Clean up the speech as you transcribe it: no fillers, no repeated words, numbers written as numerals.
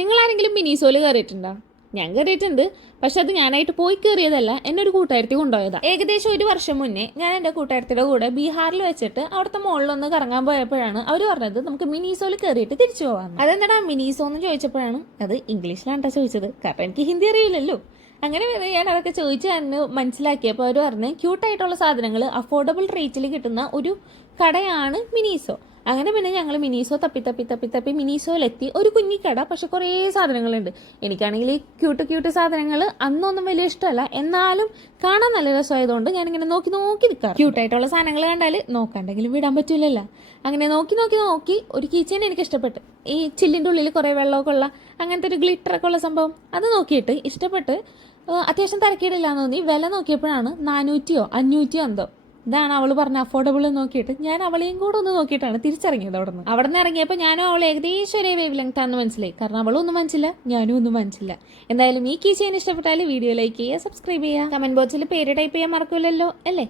നിങ്ങളാരെങ്കിലും മിനിസോയിൽ കയറിയിട്ടുണ്ടോ? ഞാൻ കയറിയിട്ടുണ്ട്. പക്ഷെ അത് ഞാനായിട്ട് പോയി കയറിയതല്ല, എന്നെ ഒരു കൂട്ടുകാരത്തി കൊണ്ടുപോയതാ. ഏകദേശം 1 വർഷം മുന്നേ ഞാൻ എൻ്റെ കൂട്ടുകാരത്തിയുടെ കൂടെ ബീഹാറിൽ വെച്ചിട്ട് അവിടുത്തെ മുകളിലൊന്ന് കറങ്ങാൻ പോയപ്പോഴാണ് അവർ പറഞ്ഞത് നമുക്ക് മിനിസോയിൽ കയറിയിട്ട് തിരിച്ചു പോകാം. അതെന്താടാ മിനിസോ എന്ന് ചോദിച്ചപ്പോഴാണ്, അത് ഇംഗ്ലീഷിലാണ് ചോദിച്ചത്, കാരണം എനിക്ക് ഹിന്ദി അറിയില്ലല്ലോ. അങ്ങനെ ഞാൻ അതൊക്കെ ചോദിച്ചാണ് മനസ്സിലാക്കിയപ്പോൾ അവർ പറഞ്ഞ് ക്യൂട്ടായിട്ടുള്ള സാധനങ്ങൾ അഫോർഡബിൾ റേറ്റിൽ കിട്ടുന്ന ഒരു കടയാണ് മിനിസോ. അങ്ങനെ പിന്നെ ഞങ്ങൾ മിനിസോ തപ്പി മിനിസോയിലെത്തി. ഒരു കുഞ്ഞിക്കട, പക്ഷെ കുറേ സാധനങ്ങളുണ്ട്. എനിക്കാണെങ്കിൽ ഈ ക്യൂട്ട് സാധനങ്ങൾ അന്നൊന്നും വലിയ ഇഷ്ടമല്ല, എന്നാലും കാണാൻ നല്ല രസമായതുകൊണ്ട് ഞാനിങ്ങനെ നോക്കി നിൽക്കാം. ക്യൂട്ടായിട്ടുള്ള സാധനങ്ങൾ കണ്ടാൽ നോക്കാണ്ടെങ്കിലും വിടാൻ പറ്റില്ലല്ലോ. അങ്ങനെ നോക്കി ഒരു കീച്ചേനെ എനിക്ക് ഇഷ്ടപ്പെട്ടു. ഈ ചില്ലിൻ്റെ ഉള്ളിൽ കുറേ വെള്ളമൊക്കെ ഉള്ള അങ്ങനത്തെ ഒരു ഗ്ലിറ്ററൊക്കെ ഉള്ള സംഭവം, അത് നോക്കിയിട്ട് ഇഷ്ടപ്പെട്ട് അത്യാവശ്യം തിരക്കിയിടില്ലാന്ന് തോന്നി. വില നോക്കിയപ്പോഴാണ് 400 500 എന്തോ. ഇതാണ് അവൾ പറഞ്ഞ അഫോർഡബിൾ നോക്കിയിട്ട് ഞാൻ അവളെയും കൂടെ ഒന്ന് നോക്കിയിട്ടാണ് തിരിച്ചിറങ്ങിയത്. അവിടെ നിന്ന് ഇറങ്ങിയപ്പോൾ ഞാനും അവൾ ഏകദേശം ഒരേ വേവ് ലെങ്ത് ആണെന്ന് മനസ്സിലായി. കാരണം അവളും ഒന്നും മനസ്സില്ല, ഞാനും ഒന്നും മനസ്സില്ല. എന്തായാലും ഈ കീ ചെയ്യാൻ ഇഷ്ടപ്പെട്ടാൽ വീഡിയോ ലൈക്ക് ചെയ്യുക, സബ്സ്ക്രൈബ് ചെയ്യുക, കമന്റ് ബോക്സിൽ പേര് ടൈപ്പ് ചെയ്യാൻ മറക്കില്ലല്ലോ അല്ലേ.